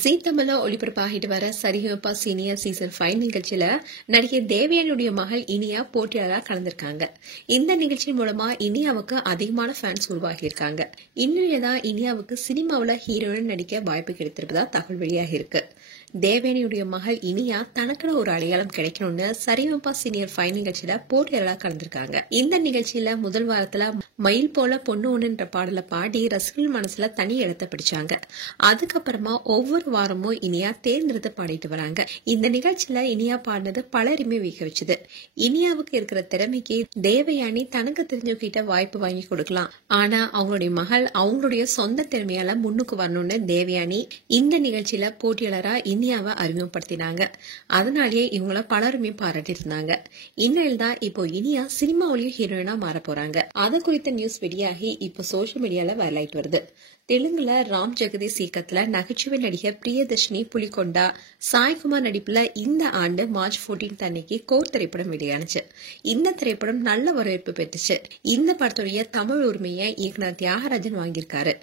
ஜீ தமிழ்ல ஒளிபரப்பாகிட்டு வர Sa Re Ga Ma Pa senior season 5 நிகழ்ச்சியில நடிகை தேவயானியுடைய மகள் இனியா போட்டியாளரா கலந்திருக்காங்க. இந்த நிகழ்ச்சி மூலமா இனியாவுக்கு அதிகமான ஃபேன்ஸ் உருவாகி இருக்காங்க. இந்நிலையில்தான் இனியாவுக்கு சினிமாவுல ஹீரோயின் நடிக்க வாய்ப்பு கிடைத்திருப்பதா தகவல் வெளியாகி இருக்கு. தேவயானியுடைய மகள் இனியா தனக்குன்னு ஒரு அடையாளம் கிடைக்கணும்னு சரிகமபா சீனியர் 5 நிகழ்ச்சியில போட்டியாளரா கலந்திருக்காங்க. இந்த நிகழ்ச்சியில முதல் வாரத்துல மயில் போல பொண்ணு ஒண்ணுன்ற பாடலை பாடி ரசிகர்கள் மனசுல தனி இடத்தை பிடிச்சாங்க. அதுக்கப்புறமா ஒவ்வொரு வாரமும் இனியா தேர்ந்தெடுத்து பாடிட்டு வராங்க. இந்த நிகழ்ச்சியில இனியா பாடினது பலருமே வியக்க வச்சது. இனியாவுக்கு இருக்கிற திறமைக்கு தேவயானி தனக்கு தெரிஞ்சவங்கிட்ட வாய்ப்பு வாங்கி கொடுக்கலாம். ஆனா அவங்களுடைய மகள் அவங்களுடைய சொந்த திறமையால முன்னுக்கு வரணும்னு தேவயானி இந்த நிகழ்ச்சியில போட்டியாளரா இனியாவை அறிமுகப்படுத்தினாங்க. அதனாலேயே இவங்கள பலருமே பாராட்டி இருந்தாங்க. இந்நிலையில் தான் இப்போ இனியா சினிமாவிலேயும் ஹீரோயினா மாற போறாங்க. அது குறித்த நியூஸ் வெளியாகி இப்போ சோசியல் மீடியால வைரல் ஆயிட்டு வருது. தெலுங்குல ராம் ஜெகதீஷ் இயக்கத்துல நகைச்சுவை நடிகர் பிரியதர்ஷினி புலிகொண்டா சாய்குமார் நடிப்புல இந்த ஆண்டு மார்ச் 14 அன்னைக்கு கோர் திரைப்படம் வெளியானுச்சு. இந்த திரைப்படம் நல்ல வரவேற்பு பெற்றுச்சு. இந்த படத்துடைய தமிழ் உரிமையை இயக்குனர் தியாகராஜன் வாங்கியிருக்காரு.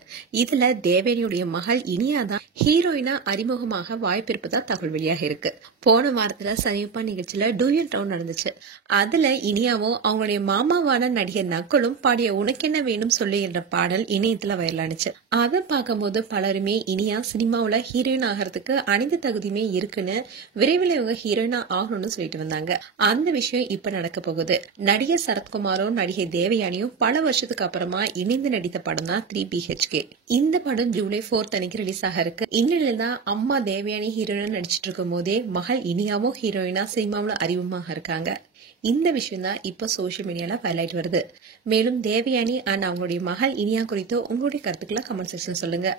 இதுல தேவயானியுடைய மகள் இனியா தான் ஹீரோயினா அறிமுகமாக வாய்ப்பு இருப்பதா தகவல் வெளியாக இருக்கு. போன வாரத்துல சரிகமபா நிகழ்ச்சியில டூயல் ரவுண்ட் நடந்துச்சு. அதுல இனியாவும் அவங்களுடைய மாமாவான நடிகர் நக்குலும் பாடிய உனக்கென்ன வேணும் சொல்லு என்ற பாடல் இணையத்துல வைரலானுச்சு. அதை பார்க்கும்போது பலருமே இனியா சினிமாவுல ஹீரோயின் ஆகிறதுக்கு அனைத்து தகுதியுமே இருக்குன்னு விரைவில் இவங்க ஹீரோயினா ஆகணும்னு சொல்லிட்டு வந்தாங்க. அந்த விஷயம் இப்ப நடக்க போகுது. நடிகர் சரத்குமாரும் நடிகை தேவயானியும் பல வருஷத்துக்கு அப்புறமா இணைந்து நடித்த படம் தான் 3BHK. இந்த படம் ஜூலை 4 அன்னைக்கு ரிலீஸ் ஆக இருக்கு. இந்நிலையில தான் அம்மா தேவயானி ஹீரோயினா நடிச்சிட்டு இருக்கும் போதே மகள் இனியாவும் ஹீரோயினா சினிமாவுல அறிமுகமாக இருக்காங்க. இந்த விஷயம் தான் இப்ப சோசியல் மீடியால வைரல் ஆயிட்டு வருது. மேலும் தேவயானி அண்ட் அவங்களுடைய மகள் இனியா குறித்து உங்களுடைய கருத்துக்களை கமெண்ட் செக்ஷன் சொல்லுங்க.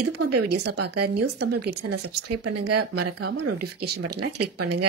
இது போன்ற வீடியோஸை பார்க்க நியூஸ் தமிழ் கிட்ஸ் சப்ஸ்கிரைப் பண்ணுங்க. மறக்காம நோட்டிபிகேஷன் பட்டனை கிளிக் பண்ணுங்க.